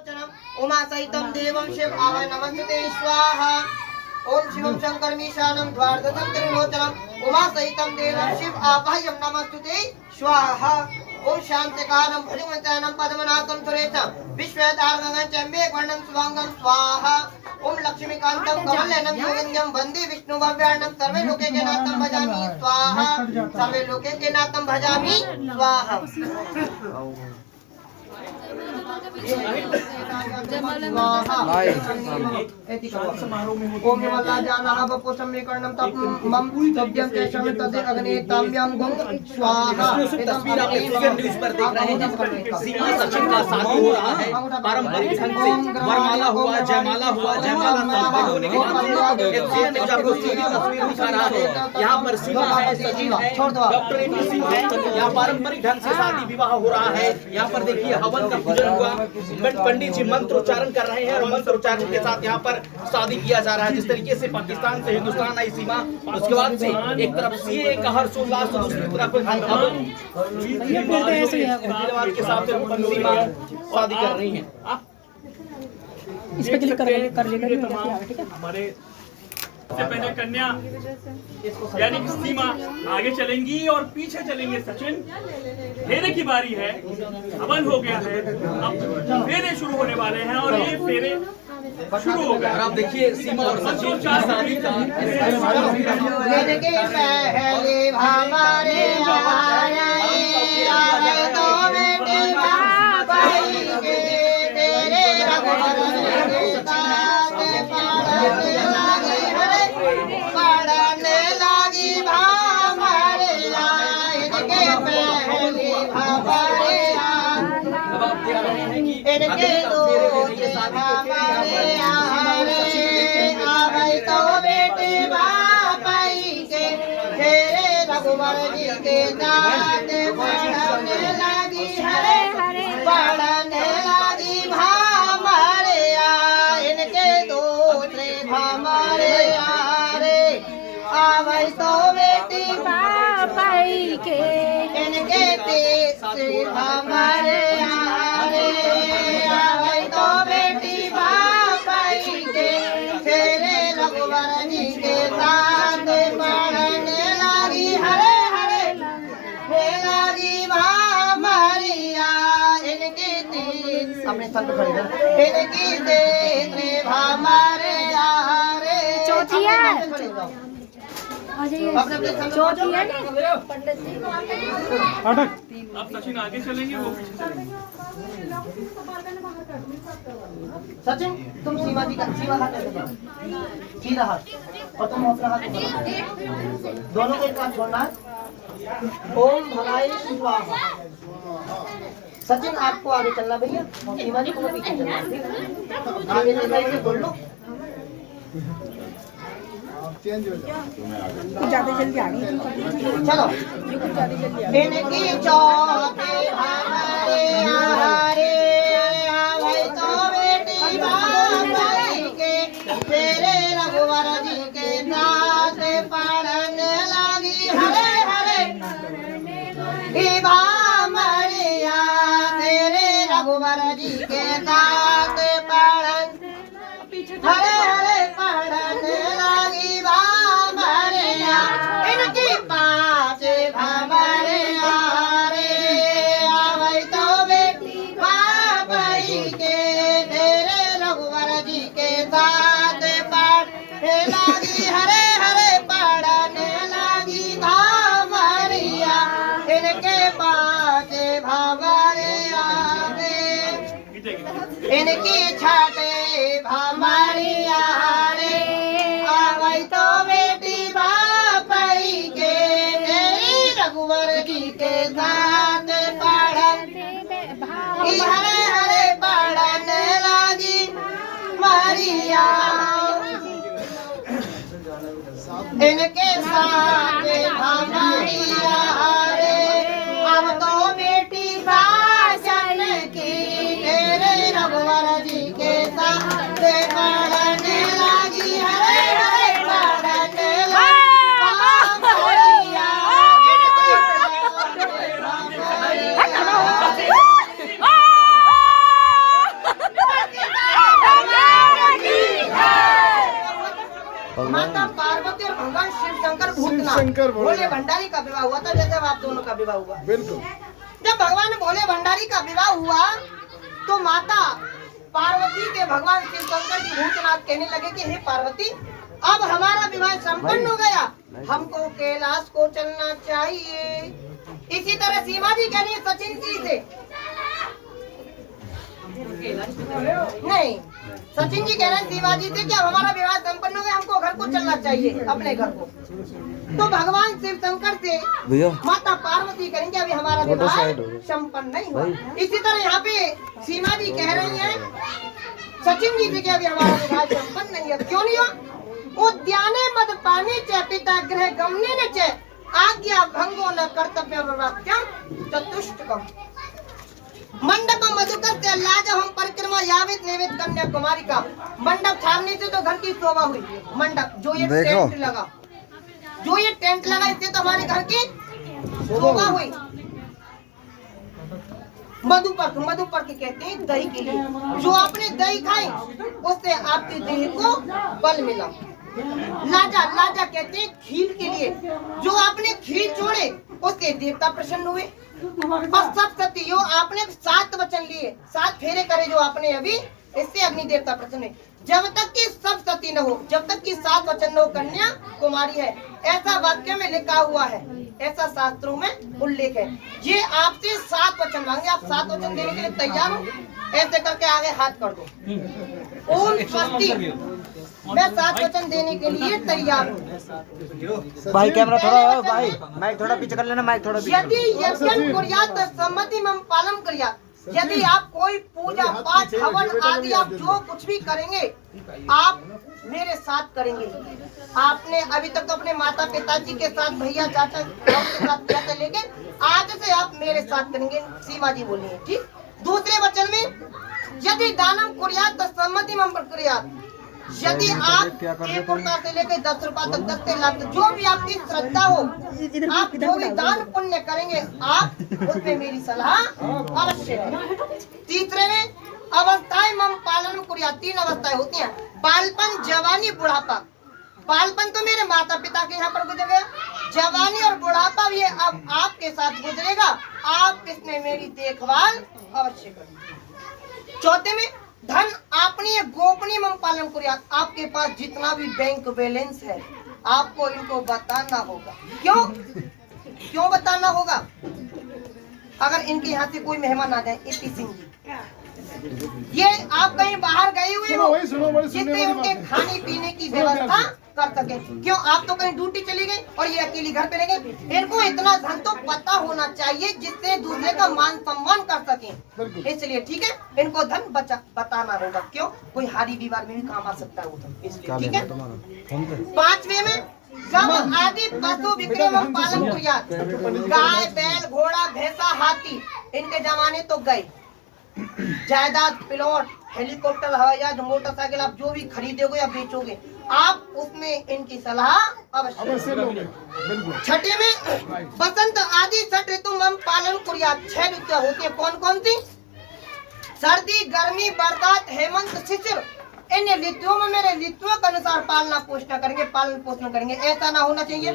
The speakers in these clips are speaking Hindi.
त्रिलोचनम उमा सहितम देवं शिव आवाय नमस्ते स्वाहा। ओम शिवम शंकर मीशानम द्वारदशम त्रिलोचनम उमा सहितम देवं शिव आवाहयम नमस्ते स्वाहा। ओम शांतिकारम भजमंतानम पद्मनाभम सुरेशम विश्वदारगं चंबे वर्णम सुवांगम स्वाहा। ओम लक्ष्मीकांतम कमलनम योगिंद्यम वंदे विष्णु भव्यानम सर्वे लोके के नाथम भजामि स्वाहा। सर्वे लोके के नाथम भजामि स्वाहा। ओम वल्लाजानाः वपुषमीकरणं तपमं तव्यं च शमितते अग्ने ताम्यां गंग स्वाहा। तस्वीर आप एफएम न्यूज़ पर देख रहे हैं। सीमा सचिन का शादी हो रहा है पारंपरिक ढंग से। वरमाला हुआ, जयमाला हुआ, जयमाला समाप्त होने के बाद एफएम न्यूज़ आपको सीधी तस्वीर दिखा रहा है। यहाँ पर सीमा है, सचिन है, डॉक्टर एपी सिंह है। यहाँ पारंपरिक ढंग से शादी विवाह हो रहा है। यहाँ पर देखिए हवन का पूजन हुआ, पंडित जी मंत्रोच्चारण कर रहे हैं और मंत्रोच्चारण के साथ यहाँ पर शादी किया जा रहा है। जिस तरीके से पाकिस्तान से हिंदुस्तान आई सीमा, उसके बाद से एक तरफ सीए का हर्षोल्लास, दूसरी तरफ परिवार के साथ सीमा शादी कर रही है। इस पे क्लिक कर लेगा हमारे से पहले कन्या यानी कि सीमा आगे चलेंगी और पीछे चलेंगे सचिन। फेरे की बारी है, हवन हो गया है, अब फेरे शुरू होने वाले हैं और ये फेरे शुरू हो गए। और आप देखिए सीमा और सचिन की शादी का पहले हमारे रघुवर जी के दांत पड़ने लगी हरे हरे पड़ने लगी भामारे इनके दूसरे भामारे रे आवै तो बेटी बापाई के इनके तीसरे भामारे रे आवै तो बेटी बापाई के तेरे रघुवर जी के दांत पड़ने हरे हरे लगी भामारिया इनकी तीन अपने संग खड़े कर इनकी तीसरे भामारे रे चौथी है चौथी है पंडित जी। अब सचिन आगे चलेंगे, वो पीछे चलेंगे। सचिन तुम सीमा जी का सीधा हाथ ऐसे करो, सीधा हाथ, और तुम अपना हाथ दोनों को एक साथ छोड़ना है। ओम भगाय स्वाहा। सचिन आपको आगे चलना भैया, सीमा जी को पीछे चलना। आगे चलना बोल लो, कुछ ज्यादा जल्दी आ गई। चलो ये कुछ ज्यादा जल्दी आ गई। इनकी चौथे हमारे हरे आवै तो बेटी बापाई के तेरे रघुवर जी के दांत पड़ने लगी हरे हरे भामारिया तेरे रघुवर जी के दांत पड़ने हरे हरे पड़ने लगी भामारिया इनकी पांच भामारिया रे आवै तो बेटी बापाई के तेरे रघुवर जी के दांत पड़ने लगी हरे हरे पड़ने लगी भामारिया इनके पांच भामारिया रे इनकी छाटे भामारिया रे आवै तो बेटी बापाई के तेरी रघुवर जी के दांत पड़ने हरे हरे पड़ने लगी मारिया इनके साथ भामारिया रे अब तो बेटी भाषण की तेरे रघुवर जी के साथ पड़ने लगी हरे हरे पड़ने लगी भामारिया अपना शंकर भोले भंडारी का विवाह हुआ था, जैसे आप दोनों का विवाह हुआ। बिल्कुल। जब भगवान भोले भंडारी का विवाह हुआ तो माता पार्वती के भगवान शिव शंकर जी भूतनाथ कहने लगे कि हे पार्वती, अब हमारा विवाह संपन्न हो गया, हमको कैलाश को चलना चाहिए। इसी तरह सीमा जी कह रही है सचिन जी से, नहीं, सचिन जी कह रहे हैं शिवाजी से कि अब हमारा विवाह संपन्न हो गया, हमको घर को चलना चाहिए, अपने घर को। तो भगवान शिव शंकर से माता पार्वती करेंगे अभी हमारा विवाह संपन्न नहीं हुआ। इसी तरह यहाँ पे सीमा जी कह रही हैं सचिन जी से कि अभी हमारा विवाह संपन्न नहीं है। क्यों नहीं हुआ? उद्याने मद पानी च पिता गृह गमने न च आज्ञा भंगो न कर्तव्य चतुष्टकम मंडप मधुकर से लाज हम परिक्रमा यावित नैवेद कन्या कुमारी का। मंडप छावनी से तो घर की शोभा हुई। मंडप जो ये टेंट लगा, जो ये टेंट लगा, इससे तो हमारे घर की शोभा हुई। मधुपर्क कहते हैं दही के लिए। जो आपने दही खाई उससे आपकी देह को बल मिला। लाजा कहते हैं खीर के लिए। जो आपने खीर छोड़े उससे देवता प्रसन्न हुए। और सब सतियो आपने 7 वचन लिए, 7 फेरे करे जो आपने अभी, इससे अग्नि देवता प्रसन्न है। जब तक कि सब सती न हो, जब तक कि 7 वचन न हो, कन्या कुमारी है, ऐसा वाक्य में लिखा हुआ है, ऐसा शास्त्रों में उल्लेख है। ये आपसे 7 वचन मांगे, आप 7 वचन देने के लिए तैयार हो? ऐसे करके आगे हाथ कर दो। ओम स्वस्ति, मैं 7 वचन देने के लिए तैयार हूँ। भाई कैमरा थोड़ा, भाई माइक थोड़ा पीछे कर लेना, माइक थोड़ा पीछे। यदि यज्ञ कुर्यात सम्मति मम पालन कुर्यात, यदि आप कोई पूजा पाठ हवन आदि आप जो कुछ भी करेंगे आप मेरे साथ करेंगे। आपने अभी तक तो अपने माता पिताजी के साथ, भैया चाचा के साथ किया था, लेकिन आज से आप मेरे साथ करेंगे। सीमा जी बोलिए, ठीक। दूसरे वचन में यदि दानम कुर्यात सम्मति मम कुर्यात, यदि आप 1 रुपया से लेकर 10 रुपया तक, 10 से लाख, जो भी आपकी श्रद्धा हो, आप जो भी दान पुण्य करेंगे आप उसमें मेरी सलाह अवश्य है। तीसरे में अवस्थाएं मम पालन कुर्यात, 3 अवस्थाएं होती हैं, बालपन, जवानी, बुढ़ापा। बालपन तो मेरे माता पिता के यहाँ पर गुजर गया, जवानी और बुढ़ापा भी अब आपके साथ गुजरेगा, आप इसमें मेरी देखभाल अवश्य करेंगे। चौथे में धन आपने गोपनीय मम पालन कुर्यात, आपके पास जितना भी बैंक बैलेंस है आपको इनको बताना होगा। क्यों बताना होगा? अगर इनके यहाँ से कोई मेहमान आ जाए, इति सिंह जी, ये आप कहीं बाहर गए हुए हो जिससे उनके खाने पीने की व्यवस्था कर सके। क्यों? आप तो कहीं ड्यूटी चली गई और ये अकेली घर पे रह गई। इनको इतना धन तो पता होना चाहिए जिससे दूसरे का मान सम्मान कर सके। इसलिए ठीक है, इनको धन बताना होगा। क्यों? कोई हारी बीमार में भी काम आ सकता है वो धन, इसलिए ठीक है। 5वें में गम आदि पशु विक्रम पालन कुर्यात, गाय, बैल, घोड़ा, भैंसा, हाथी, इनके जमाने तो गए। जायदाद, प्लॉट, हेलीकॉप्टर, हवाई जहाज, मोटरसाइकिल, आप जो भी खरीदोगे या बेचोगे आप उसमें इनकी सलाह अवश्य लोगे। 6ठे में बसंत आदि 6 ऋतु मम पालन कुर्यात, 6 ऋतु होती है। कौन कौन सी? सर्दी, गर्मी, बरसात, हेमंत, शिशिर। इन ऋतुओं में मेरे ऋतुओं के अनुसार पालना पोषण करेंगे, पालन पोषण करेंगे। ऐसा ना होना चाहिए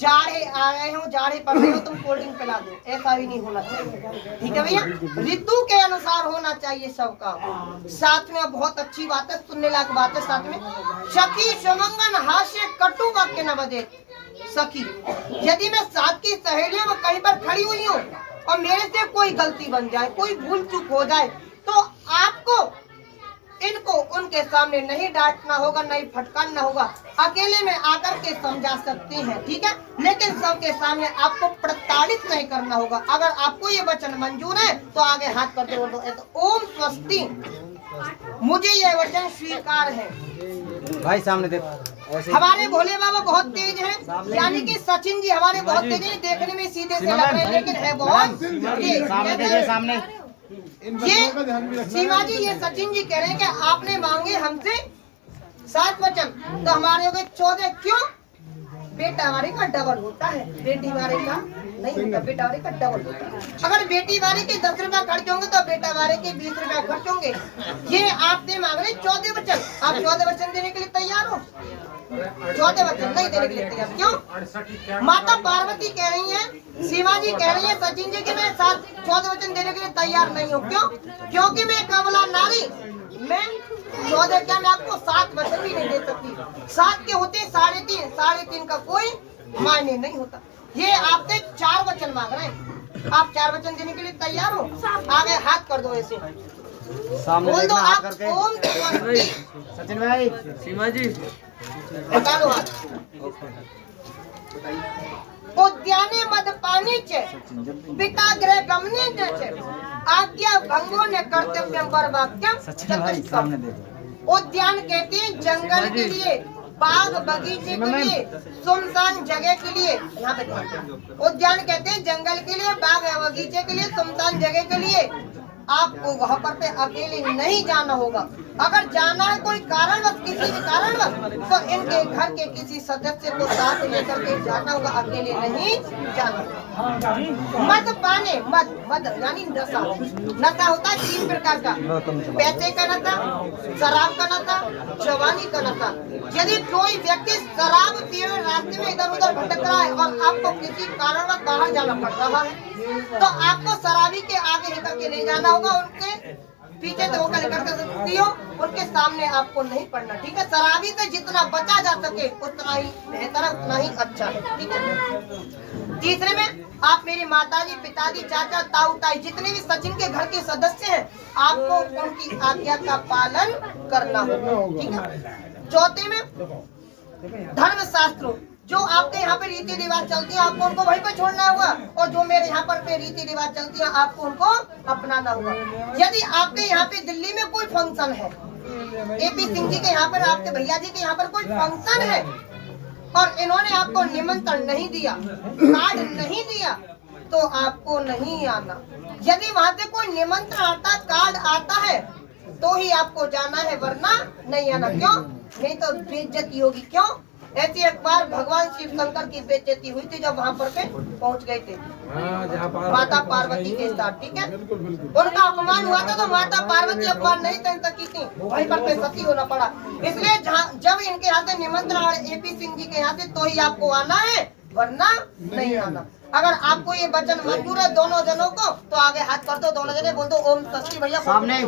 जाड़े आ रहे हो, जाड़े पड़ रहे हो, तुम कोल्ड ड्रिंक पिला दो, ऐसा भी नहीं होना चाहिए। ठीक है भैया, ऋतु के अनुसार होना चाहिए सबका। साथ में बहुत अच्छी बात है, सुनने लायक बात है। साथ में सखी सुमंगन हास्य कटु वाक्य न बजे। सखी, यदि मैं साथ की सहेलियों में कहीं पर खड़ी हुई हूँ और मेरे से कोई गलती बन जाए, कोई भूल चूक हो जाए, तो आपको इनको उनके सामने नहीं डांटना होगा, नहीं फटकारना होगा, अकेले में आकर के समझा सकते हैं, ठीक है। लेकिन सबके सामने आपको प्रताड़ित नहीं करना होगा। अगर आपको ये वचन मंजूर है तो आगे हाथ करके बोल दो, ओम स्वस्ति, मुझे ये वचन स्वीकार है। भाई सामने देख, हमारे भोले बाबा बहुत तेज हैं, यानी कि सचिन जी हमारे बहुत तेज हैं। देखने में सीधे से लग रहे हैं लेकिन है बहुत तेज। सामने ये सीमा जी, ये सचिन जी कह रहे हैं कि आपने मांगे हमसे 7 वचन, तो हमारे हो गए 14। क्यों? बेटा हमारे का डबल होता है, बेटी हमारे का नहीं होता, बेटा वाले का डबल होता है। अगर बेटी वाले के 10 रुपया खर्च होंगे तो बेटा वाले के 20 रुपया खर्च होंगे। ये आपसे मांग रहे 14 वचन, आप 14 वचन देने के लिए तैयार हो? 14 वचन नहीं देने के लिए तैयार, क्यों? माता पार्वती कह रही है, शिवाजी कह रही है सचिन जी कि मैं 14 वचन देने के लिए तैयार नहीं हूँ। क्यों? क्योंकि मैं कमला नारी, मैं 14 क्या, मैं आपको 7 वचन भी नहीं दे सकती। 7 के होते 3.5, 3.5 का कोई मायने नहीं होता। ये आपसे 4 वचन मांग रहे हैं, आप 4 वचन देने के लिए तैयार हो? आगे हाथ कर दो, ऐसे सामने बोल दो देखना हाथ आप करके। ओम स्वस्ति। सचिन भाई, सीमा जी निकालो हाथ। उद्याने मदपानी च पिता गृह गमने च आज्ञा भंगो न कर्तव्यम परवाक्यम सचिन भाई सामने देखो। उद्यान कहते हैं जंगल के लिए, बाग बगीचे के लिए, सुनसान जगह के लिए। यहाँ पे ध्यान। उद्यान कहते हैं जंगल के लिए, बाग बगीचे के लिए, सुनसान जगह के लिए। आपको वहाँ पर पे अकेले नहीं जाना होगा। अगर जाना है कोई कारणवश, किसी भी कारणवश, तो इनके घर के किसी सदस्य को साथ लेकर के जाना होगा, अकेले नहीं जाना। मद पाने, मद यानी नशा। नशा होता है 3 प्रकार का, पैसे का नशा, शराब का नशा, जवानी का नशा। यदि कोई व्यक्ति शराब पिए रास्ते में इधर उधर भटक रहा है और आपको किसी कारणवश बाहर जाना पड़ रहा है, तो आपको शराबी के आगे लेकर के नहीं जाना होगा, उनके पीछे से होकर लेकर के सकती हो, उनके सामने आपको नहीं पड़ना। ठीक है? शराबी से जितना बचा जा सके उतना ही बेहतर है, उतना ही अच्छा है। ठीक है? तीसरे में आप मेरी माताजी, पिताजी, चाचा, ताऊ, ताई, जितने भी सचिन के घर के सदस्य हैं, आपको उनकी आज्ञा का पालन करना होगा। ठीक है? चौथे में धर्म शास्त्रों, जो आपके यहाँ पे रीति रिवाज चलती है, आपको उनको वहीं पे छोड़ना होगा, और जो मेरे यहाँ पर पे रीति रिवाज चलती है, आपको उनको अपनाना होगा। यदि आपके यहाँ पे दिल्ली में कोई फंक्शन है, AP सिंह जी के यहाँ पर, आपके भैया जी के यहाँ पर कोई फंक्शन है और इन्होंने आपको निमंत्रण नहीं दिया, कार्ड नहीं दिया, तो आपको नहीं आना। यदि वहाँ से कोई निमंत्रण आता, कार्ड आता है, तो ही आपको जाना है, वरना नहीं आना। क्यों? नहीं तो बेइज्जती होगी। क्यों? ऐसी एक बार भगवान शिव शंकर की बेइज्जती हुई थी जब वहाँ पर पे पहुँच गए थे माता पार्वती के साथ। ठीक है? उनका अपमान हुआ था, तो माता पार्वती अपमान नहीं सहन सकी थी, वहीं पर पे सती होना पड़ा। इसलिए जब इनके यहाँ से निमंत्रण आए AP सिंह जी के यहाँ से, तो ही आपको आना है, वरना नहीं आना। अगर आपको ये वचन मंजूर है दोनों जनों को, तो आगे हाथ कर दो, दोनों जने बोल दो ओम स्वस्ति। भैया सामने